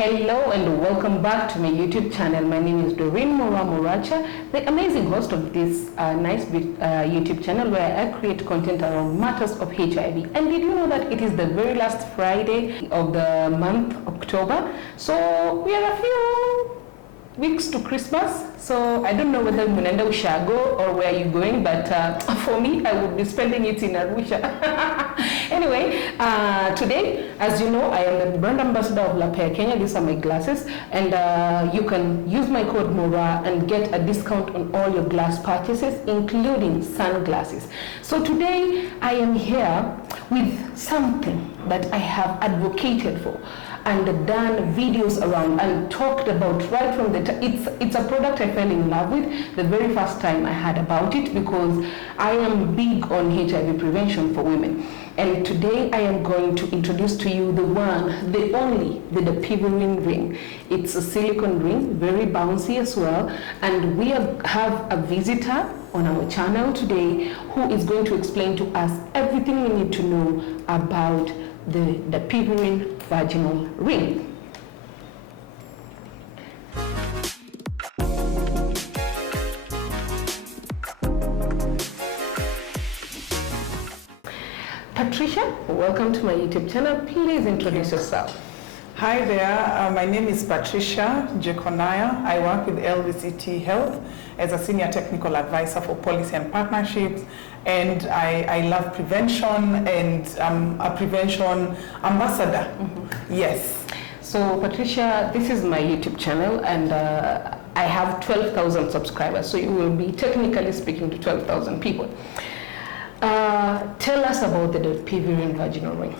Hello and welcome back to my YouTube channel. My name is Doreen Moracha, the amazing host of this nice YouTube channel where I create content around matters of HIV. And did you know that it is the very last Friday of the month, October? So we are a few weeks to Christmas. So I don't know whether Munenda Ushago or where you're going, but for me, I would be spending it in Arusha. Anyway, today, as you know, I am the brand ambassador of La Paix Kenya. These are my glasses, and you can use my code MORA and get a discount on all your glass purchases, including sunglasses. So today, I am here with something that I have advocated for and done videos around and talked about right from the it's a product I fell in love with the very first time I heard about it, because I am big on HIV prevention for women. And today I am going to introduce to you the one, the only, the Dapivirine ring. It's a silicone ring, very bouncy as well, and we have a visitor on our channel today who is going to explain to us everything we need to know about the Dapivirine Vaginal ring. Patricia, welcome to my YouTube channel. Please introduce yourself. Hi there, my name is Patricia Jekonaya. I work with LVCT Health as a Senior Technical Advisor for Policy and Partnerships, and I love prevention, and I'm a prevention ambassador. Yes. So Patricia, this is my YouTube channel, and I have 12,000 subscribers, so you will be technically speaking to 12,000 people. Tell us about the Dapivirine Vaginal ring.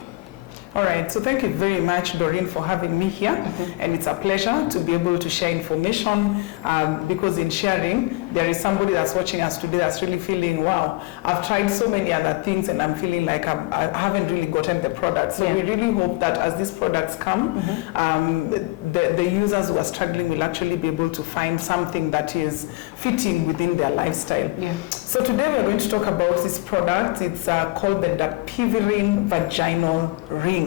All right, so thank you very much, Doreen, for having me here. And it's a pleasure to be able to share information, because in sharing, there is somebody that's watching us today that's really feeling, wow, I've tried so many other things and I'm feeling like I haven't really gotten the product. So we really hope that as these products come, the users who are struggling will actually be able to find something that is fitting within their lifestyle. So today we're going to talk about this product. It's called the Dapivirine Vaginal ring.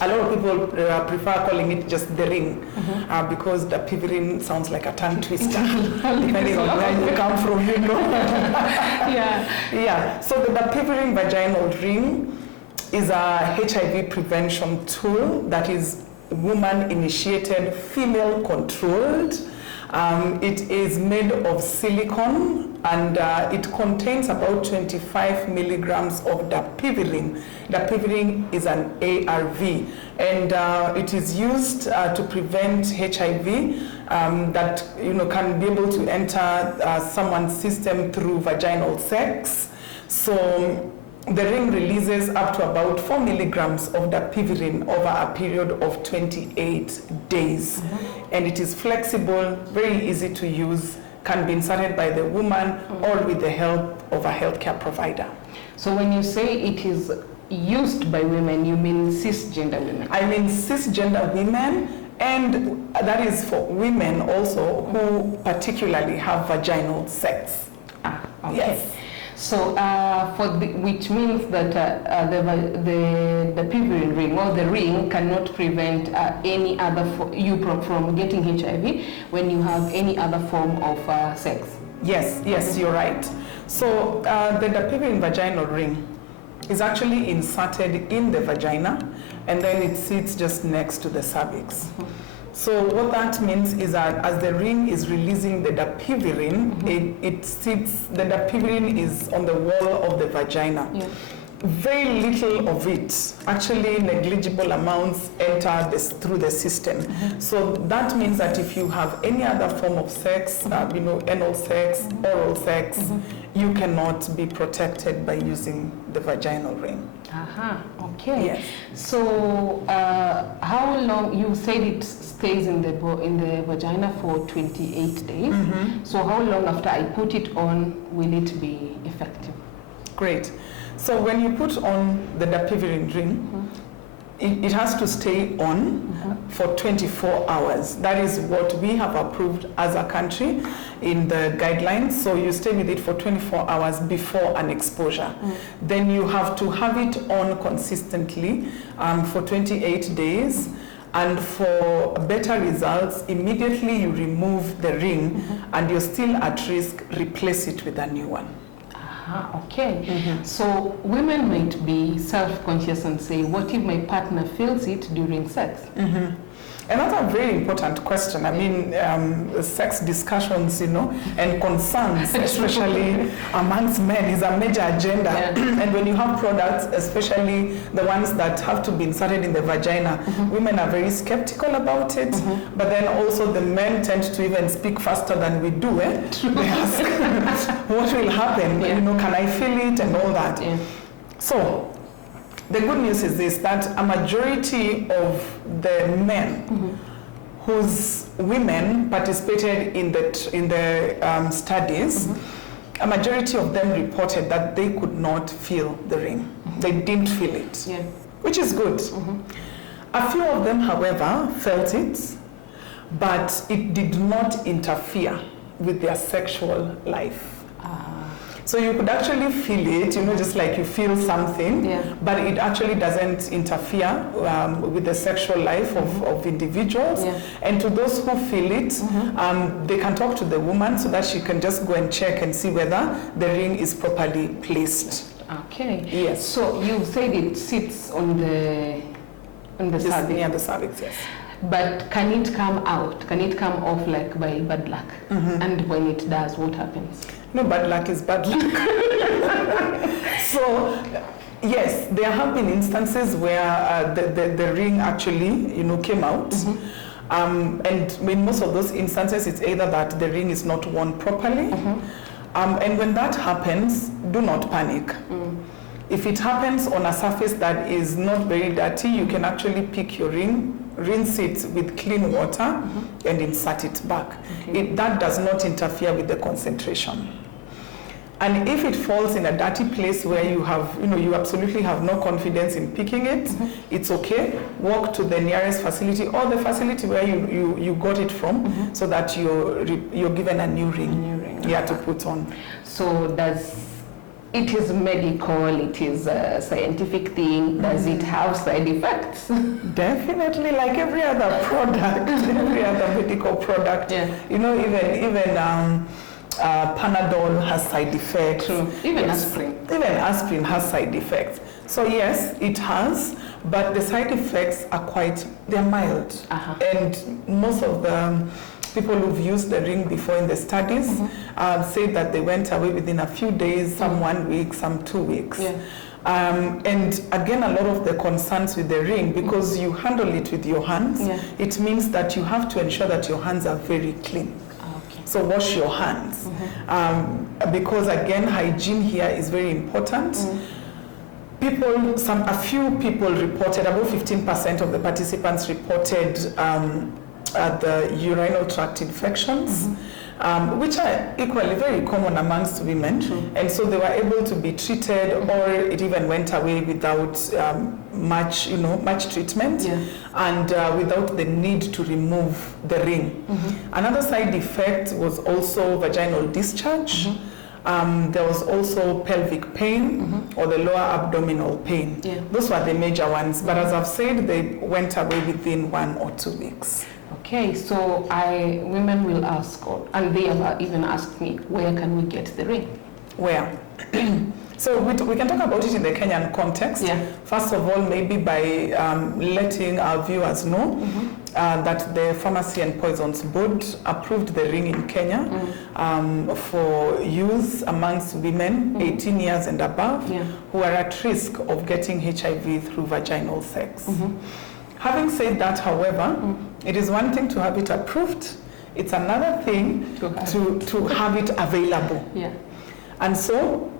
A lot of people prefer calling it just the ring, because Dapivirine sounds like a tongue twister, depending on where you come from, you know. Yeah. So the Dapivirine Vaginal ring is a HIV prevention tool that is woman-initiated, female-controlled. It is made of silicone, and it contains about 25 milligrams of Dapivirine. Dapivirine is an ARV, and it is used to prevent HIV that can be able to enter someone's system through vaginal sex. So the ring releases up to about 4 milligrams of Dapivirine over a period of 28 days. And it is flexible, very easy to use, can be inserted by the woman or with the help of a healthcare provider. So when you say it is used by women, you mean cisgender women? I mean cisgender women, and that is for women also who particularly have vaginal sex. Okay. Yes. So, which means that the Dapivirine ring or the ring cannot prevent any other from getting HIV when you have any other form of sex. Yes, you're right. So the Dapivirine Vaginal ring is actually inserted in the vagina, and then it sits just next to the cervix. So what that means is that as the ring is releasing the Dapivirine, the Dapivirine is on the wall of the vagina. Very little of it, actually negligible amounts, enter through the system. So that means that if you have any other form of sex, anal sex, oral sex, you cannot be protected by using the vaginal ring. Okay. Yes. So how long, you said it stays in the vagina for 28 days. So how long after I put it on will it be effective? Great. So when you put on the Dapivirine ring, it has to stay on for 24 hours. That is what we have approved as a country in the guidelines. So you stay with it for 24 hours before an exposure. Then you have to have it on consistently for 28 days. And for better results, immediately you remove the ring and you're still at risk, replace it with a new one. Okay. So women might be self-conscious and say, what if my partner feels it during sex? And that's a very important question. I mean, sex discussions, and concerns, especially amongst men, is a major agenda. And when you have products, especially the ones that have to be inserted in the vagina, women are very skeptical about it. But then also the men tend to even speak faster than we do. They ask, what will happen? Can I feel it and all that? So, the good news is this, that a majority of the men whose women participated in the studies, a majority of them reported that they could not feel the ring. They didn't feel it, which is good. A few of them, however, felt it, but it did not interfere with their sexual life. So you could actually feel it, just like you feel something, but it actually doesn't interfere with the sexual life of individuals. And to those who feel it, they can talk to the woman so that she can just go and check and see whether the ring is properly placed. Okay. Yes. So you said it sits on the cervix. Near the cervix, yes. But can it come out? Can it come off like by bad luck? And when it does, what happens? No, bad luck is bad luck. So, yes, there have been instances where the ring actually, came out. And in most of those instances, it's either that the ring is not worn properly. And when that happens, do not panic. If it happens on a surface that is not very dirty, you can actually pick your ring, rinse it with clean water, and insert it back. That does not interfere with the concentration. And if it falls in a dirty place where you have, you absolutely have no confidence in picking it, it's okay. Walk to the nearest facility or the facility where you got it from, so that you're given a new ring. To put on. So it is medical, it is a scientific thing. Does it have side effects? Definitely, like every other product, every other medical product. Even Panadol has side effects. True. Even aspirin. Even aspirin has side effects. So yes, it has, but the side effects are they're mild. And most of the people who've used the ring before in the studies say that they went away within a few days, some 1 week, some 2 weeks. And again, a lot of the concerns with the ring, because you handle it with your hands, it means that you have to ensure that your hands are very clean. So wash your hands, because again, hygiene here is very important. A few people reported, about 15% of the participants reported the urinary tract infections, which are equally very common amongst women. And so they were able to be treated, or it even went away without much treatment, and without the need to remove the ring. Another side effect was also vaginal discharge. There was also pelvic pain or the lower abdominal pain. Those were the major ones, but as I've said, they went away within 1 or 2 weeks. Okay, so women will ask, and they have even asked me, where can we get the ring? Where? So we can talk about it in the Kenyan context. First of all, maybe by letting our viewers know that the Pharmacy and Poisons Board approved the ring in Kenya for use amongst women 18 years and above who are at risk of getting HIV through vaginal sex. Having said that, however, it is one thing to have it approved, it's another thing to have it available. And so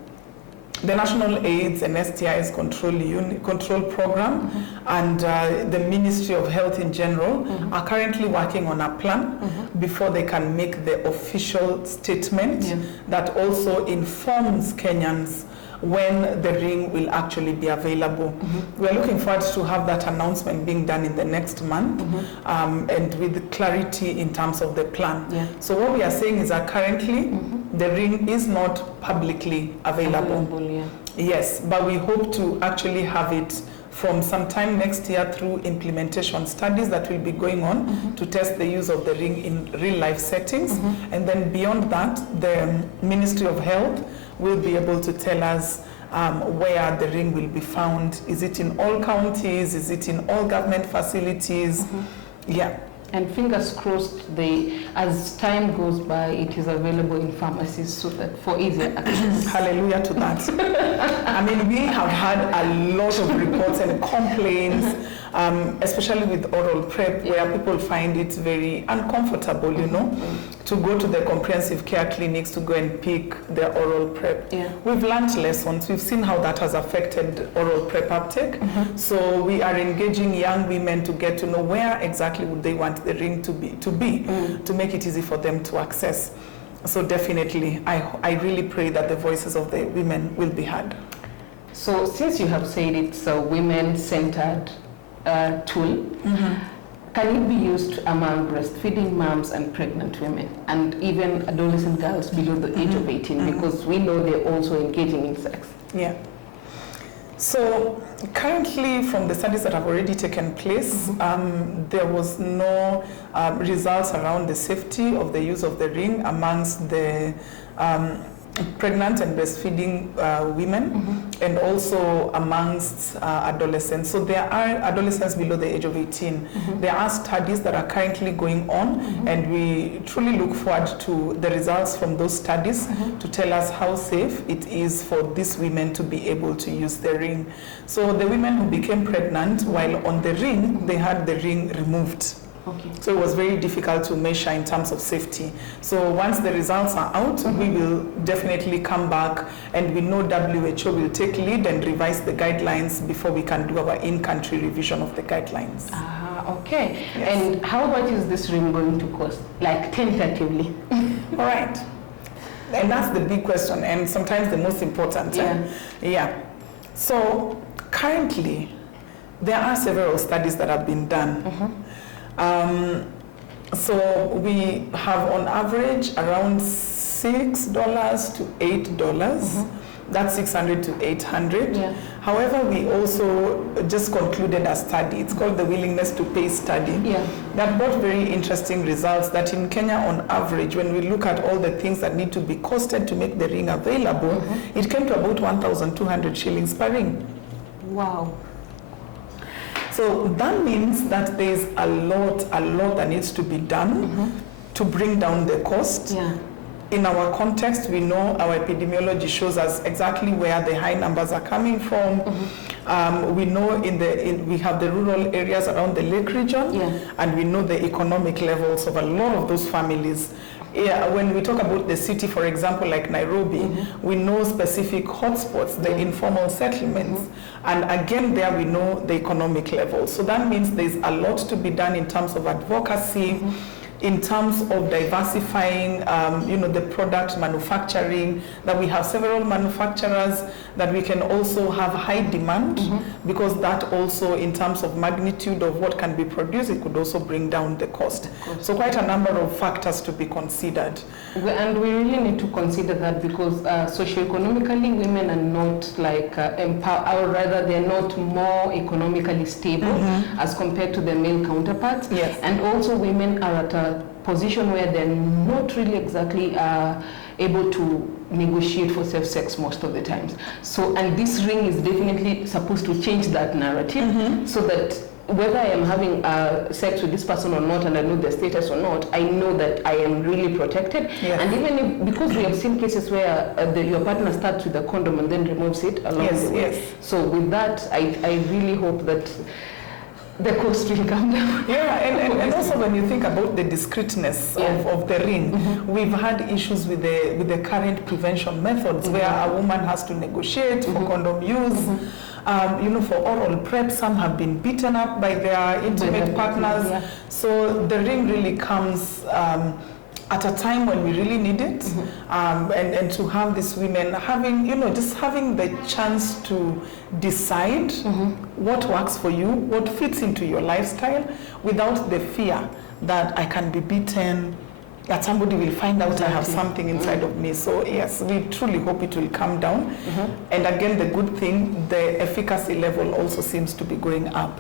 the National AIDS and STIs Control Program and the Ministry of Health in general are currently working on a plan before they can make the official statement that also informs Kenyans when the ring will actually be available. We are looking forward to have that announcement being done in the next month, and with clarity in terms of the plan. So what we are saying is that currently the ring is not publicly available. Yes, but we hope to actually have it from sometime next year through implementation studies that will be going on to test the use of the ring in real life settings. And then beyond that, the Ministry of Health will be able to tell us where the ring will be found. Is it in all counties? Is it in all government facilities? Yeah. And fingers crossed, as time goes by, it is available in pharmacies so that for easier access. Hallelujah to that. I mean, we have had a lot of reports and complaints, especially with oral prep, where people find it very uncomfortable, you know, to go to the comprehensive care clinics to go and pick their oral prep. Yeah. We've learned lessons. We've seen how that has affected oral prep uptake. So we are engaging young women to get to know where exactly would they want the ring to be to make it easy for them to access. So definitely, I really pray that the voices of the women will be heard. So since you have said it's a women-centered tool, can it be used among breastfeeding moms and pregnant women and even adolescent girls below the age of 18 because we know they're also engaging in sex? Yeah. So currently, from the studies that have already taken place, there was no results around the safety of the use of the ring amongst the pregnant and breastfeeding women and also amongst adolescents. So there are adolescents below the age of 18. There are studies that are currently going on and we truly look forward to the results from those studies to tell us how safe it is for these women to be able to use the ring. So the women who became pregnant while on the ring, they had the ring removed. Okay. So it was very difficult to measure in terms of safety. So once the results are out, we will definitely come back and we know WHO will take lead and revise the guidelines before we can do our in-country revision of the guidelines. Okay. Yes. And how much is this ring going to cost? Like tentatively? All right. And that's the big question and sometimes the most important. Yeah. So currently, there are several studies that have been done. So we have on average around $6 to $8. That's 600 to 800. Yeah. However, we also just concluded a study. It's called the Willingness to Pay study. Yeah. That brought very interesting results that in Kenya, on average, when we look at all the things that need to be costed to make the ring available, it came to about 1,200 shillings per ring. Wow. So that means that there's a lot that needs to be done to bring down the cost. Yeah. In our context, we know our epidemiology shows us exactly where the high numbers are coming from. We know we have the rural areas around the lake region, and we know the economic levels of a lot of those families. Yeah, when we talk about the city, for example, like Nairobi, we know specific hotspots, the informal settlements, and again there we know the economic levels. So that means there's a lot to be done in terms of advocacy, in terms of diversifying, the product manufacturing, that we have several manufacturers, that we can also have high demand, because that also, in terms of magnitude of what can be produced, it could also bring down the cost. So quite a number of factors to be considered. And we really need to consider that because socioeconomically, women are not like empowered, or rather they're not more economically stable as compared to their male counterparts. Yes. And also women are at a position where they're not really exactly able to negotiate for safe sex most of the times. So, and this ring is definitely supposed to change that narrative so that whether I am having sex with this person or not, and I know the status or not, I know that I am really protected. Yes. And even if, because we have seen cases where your partner starts with a condom and then removes it along the way. Yes. So with that, I really hope that the cost will come down. Yeah, and also when you think about the discreetness of the ring, we've had issues with the current prevention methods where a woman has to negotiate for condom use. For oral prep, some have been beaten up by their intimate partners. Yeah. So the ring really comes at a time when we really need it, and to have these women having, just having the chance to decide what works for you, what fits into your lifestyle, without the fear that I can be beaten, that somebody will find out I have something inside of me. So yes, we truly hope it will come down. And again, the good thing, the efficacy level also seems to be going up.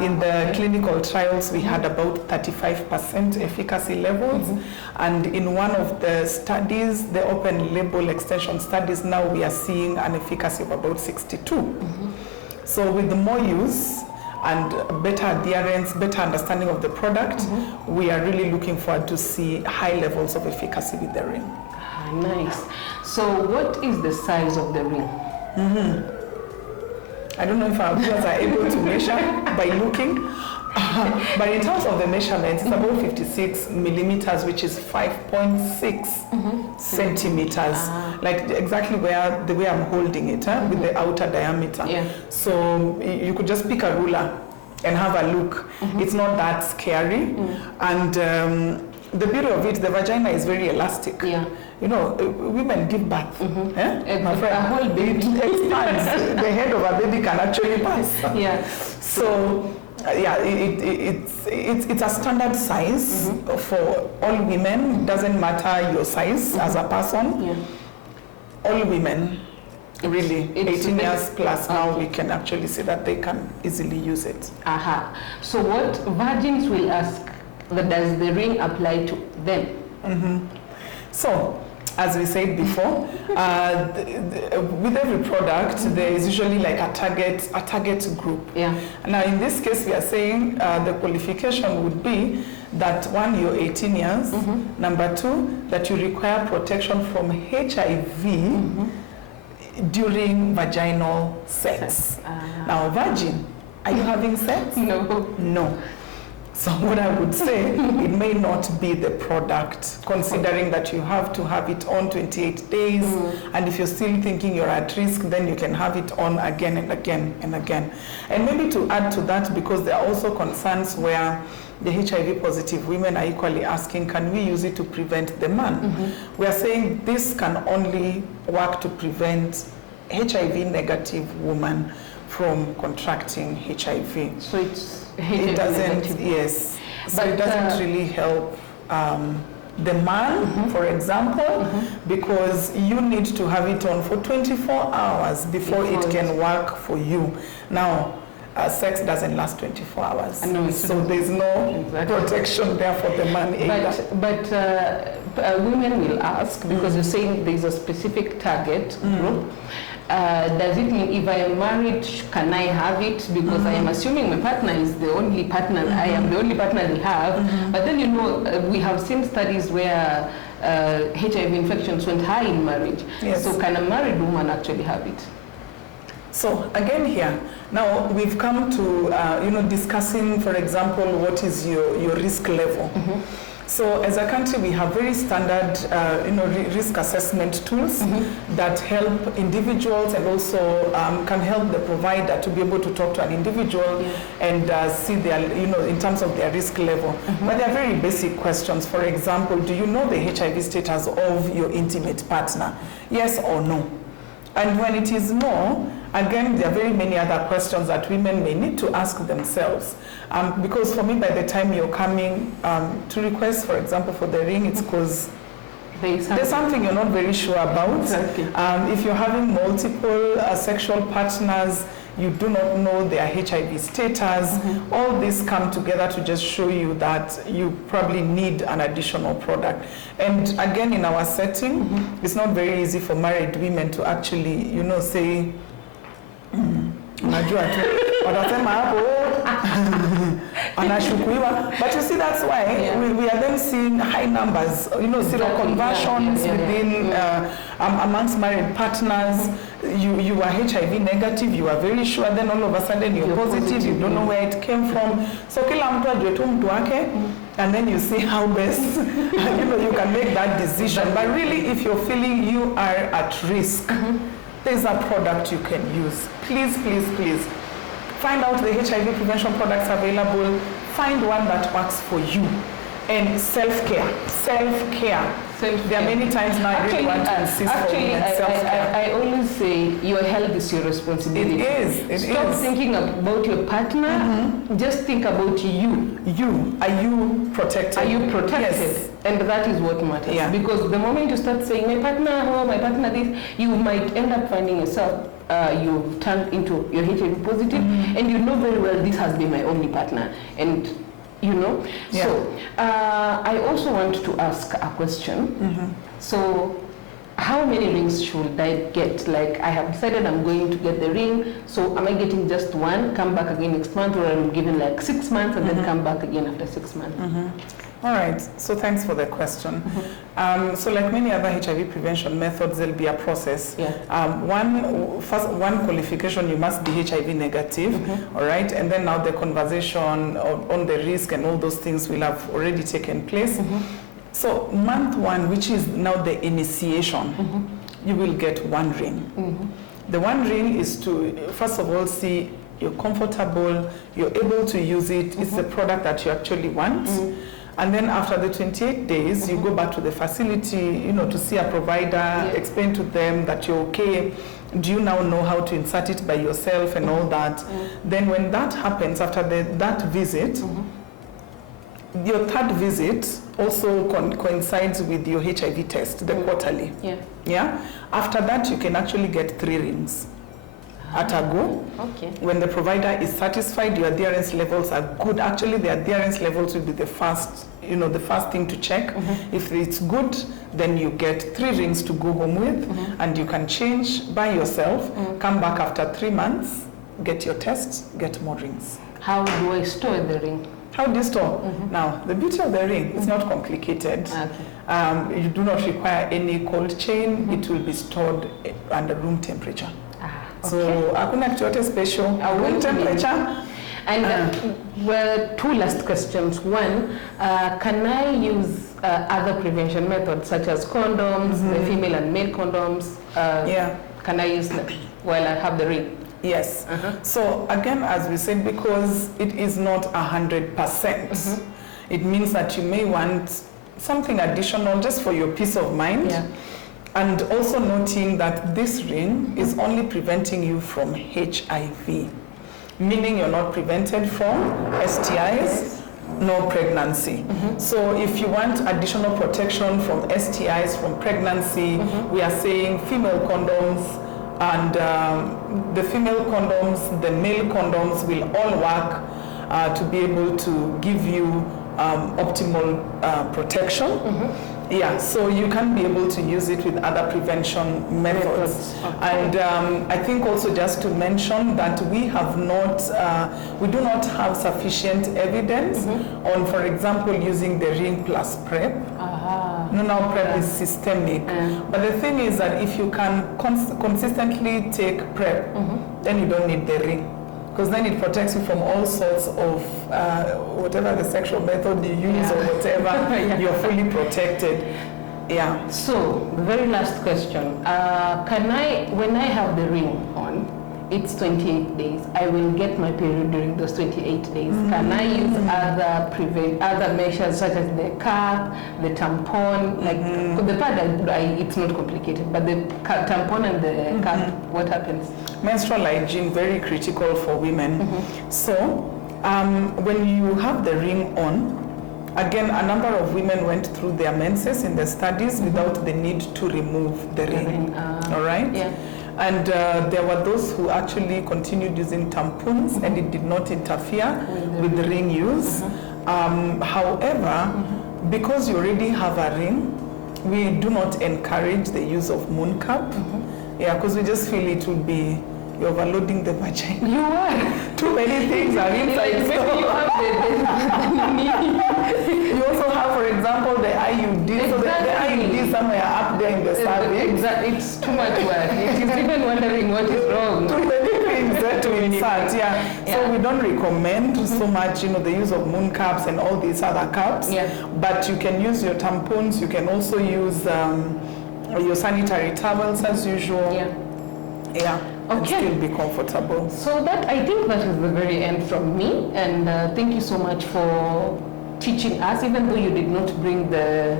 In the clinical trials, we had about 35% efficacy levels. And in one of the studies, the open label extension studies, now we are seeing an efficacy of about 62. So with the more use and better adherence, better understanding of the product, we are really looking forward to see high levels of efficacy with the ring. Nice. So what is the size of the ring? I don't know if our viewers are able to measure by looking, but in terms of the measurements, it's about 56 millimeters, which is 5.6 centimeters, like exactly where the way I'm holding it, with the outer diameter. So you could just pick a ruler and have a look. It's not that scary, and the beauty of it, the vagina is very elastic. You know, women give birth. My friend, a whole baby expands. The head of a baby can actually pass. So, it's a standard size for all women. It doesn't matter your size as a person. All women, really, 18 years plus now, we can actually say that they can easily use it. So what virgins will ask, does the ring apply to them? So, as we said before, with every product, there is usually like a target group. Now, in this case, we are saying the qualification would be that one, you're 18 years. Number two, that you require protection from HIV during vaginal sex. Now, virgin, are you having sex? No. So what I would say, it may not be the product, considering that you have to have it on 28 days, and if you're still thinking you're at risk, then you can have it on again and again and again. And maybe to add to that, because there are also concerns where the HIV positive women are equally asking, can we use it to prevent the man? We are saying this can only work to prevent HIV negative women from contracting HIV. So it doesn't, yes. So it doesn't really help the man, for example, because you need to have it on for 24 hours before it can work for you. Now, sex doesn't last 24 hours. So there's no protection there for the man either. But women will ask, because you're saying there's a specific target group. Does it mean if I am married, can I have it? Because I am assuming my partner is the only partner, I am the only partner they have. But then, you know, we have seen studies where HIV infections went high in marriage. So can a married woman actually have it? So again here, now we've come to, discussing, for example, what is your risk level. So as a country, we have very standard, risk assessment tools that help individuals and also can help the provider to be able to talk to an individual and see their, in terms of their risk level. But they are very basic questions. For example, do you know the HIV status of your intimate partner? Yes or no? And when it is no, again, there are very many other questions that women may need to ask themselves. Because for me, by the time you're coming to request, for example, for the ring, it's because there's something you're not very sure about. If you're having multiple sexual partners, you do not know their HIV status, all these come together to just show you that you probably need an additional product. And again, in our setting, it's not very easy for married women to actually, say, but you see, that's why we are then seeing high numbers, seroconversions within amongst married partners. You are HIV negative, you are very sure, then all of a sudden you're positive, you don't know where it came from. So and then you see how best you can make that decision. But really, if you're feeling you are at risk, there's a product you can use. Please, please, please. Find out the HIV prevention products available. Find one that works for you. And self-care. Self-care. There are many times now I really want to insist for women self-care. I always say your health is your responsibility. It is. Stop thinking about your partner. Just think about you. You. Are you protected? Are you protected? Yes. And that is what matters. Yeah. Because the moment you start saying, my partner, oh, my partner this, you might end up finding yourself, you've turned into, you're HIV positive, and you know very well this has been my only partner. And you know? Yeah. So, I also want to ask a question. So, how many rings should I get? Like, I have decided I'm going to get the ring, so am I getting just one, come back again next month, or I'm given like 6 months and then come back again after 6 months? All right, so thanks for the question. So like many other HIV prevention methods, there'll be a process. Yeah. One qualification, you must be HIV negative, all right? And then now the conversation on the risk and all those things will have already taken place. So month 1, which is now the initiation, you will get 1 ring. The 1 ring is to, first of all, see you're comfortable, you're able to use it, it's the product that you actually want. And then after the 28 days, you go back to the facility, to see a provider, explain to them that you're okay. Do you now know how to insert it by yourself and all that? Then when that happens, after that visit, your 3rd visit also coincides with your HIV test, the quarterly. Yeah. After that, you can actually get 3 rings at a go. Okay. When the provider is satisfied, your adherence levels are good. Actually, the adherence levels will be the first, the first thing to check. If it's good, then you get 3 rings to go home with, and you can change by yourself, come back after 3 months, get your tests, get more rings. How do I store the ring? How do you store? Now, the beauty of the ring is not complicated. Okay. You do not require any cold chain. It will be stored under room temperature. So, hakuna kitu yote special. Room temperature. And well, 2 last questions. One, can I use other prevention methods such as condoms, the female and male condoms? Can I use them while I have the ring? Yes. So again, as we said, because it is not 100%, it means that you may want something additional just for your peace of mind. And also noting that this ring is only preventing you from HIV, meaning you're not prevented from STIs, no pregnancy. So if you want additional protection from STIs, from pregnancy, we are saying female condoms, and the female condoms, the male condoms will all work to be able to give you optimal protection. So you can be able to use it with other prevention methods. And I think also just to mention that we do not have sufficient evidence on, for example, using the ring plus PrEP. Now PrEP is systemic. But the thing is that if you can consistently take PrEP, then you don't need the ring. Because then it protects you from all sorts of whatever the sexual method you use or whatever, you're fully protected. So, the very last question. When I have the ring on, it's 28 days. I will get my period during those 28 days. Can I use other measures such as the cup, the tampon? Like the pad, it's not complicated, but the tampon and the cup, what happens? Menstrual hygiene, very critical for women. So when you have the ring on, again, a number of women went through their menses in the studies without the need to remove the ring. All right? And there were those who actually continued using tampons and it did not interfere with the ring use. However, because you already have a ring, we do not encourage the use of moon cup. Because we just feel it would be, you're overloading the vagina. You are. Too many things are inside. Maybe you have you also have, for example, the IUD. So the IUD is somewhere up there in the cervix. It's too much work. It is even wondering what is wrong. Too many things that to insert. So we don't recommend so much, the use of moon cups and all these other cups. But you can use your tampons. You can also use your sanitary towels as usual. And still be comfortable. So I think that is the very end from me, and thank you so much for teaching us, even though you did not bring the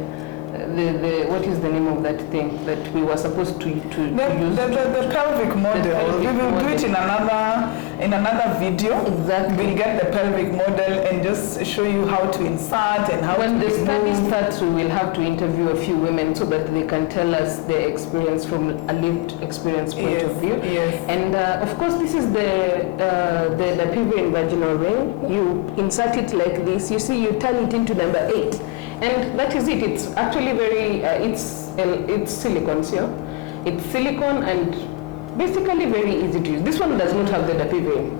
what is the name of that thing that we were supposed to use? The pelvic model. We will do it in another video. Exactly. We'll get the pelvic model and just show you how to insert and how when to the study remove. starts, we will have to interview a few women so that they can tell us their experience from a lived experience point Yes, of view. yes. And of course, this is the Dapivirine Vaginal ring. You insert it like this. You see, you turn it into number 8, and that is it. It's actually very it's silicone, so it's silicone and basically very easy to use. This one does not have the Dapivirine.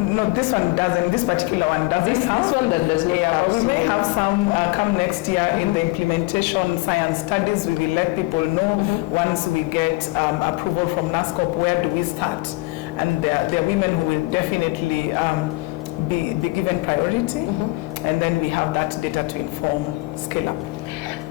No, this one doesn't. This particular one doesn't have. This one that does not have. But we may have some come next year in the implementation science studies. We will let people know once we get approval from NASCOP, where do we start. And there are women who will definitely be given priority. And then we have that data to inform scale up.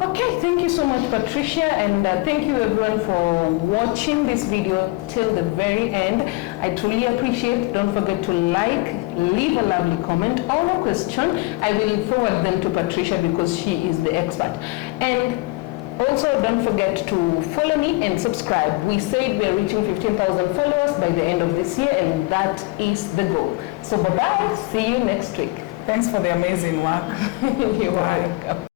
Okay, thank you so much, Patricia, and thank you everyone for watching this video till the very end. I truly appreciate it. Don't forget to like, leave a lovely comment or a question. I will forward them to Patricia because she is the expert. And also, don't forget to follow me and subscribe. We said we are reaching 15,000 followers by the end of this year, and that is the goal. So bye-bye. See you next week. Thanks for the amazing work. You're welcome.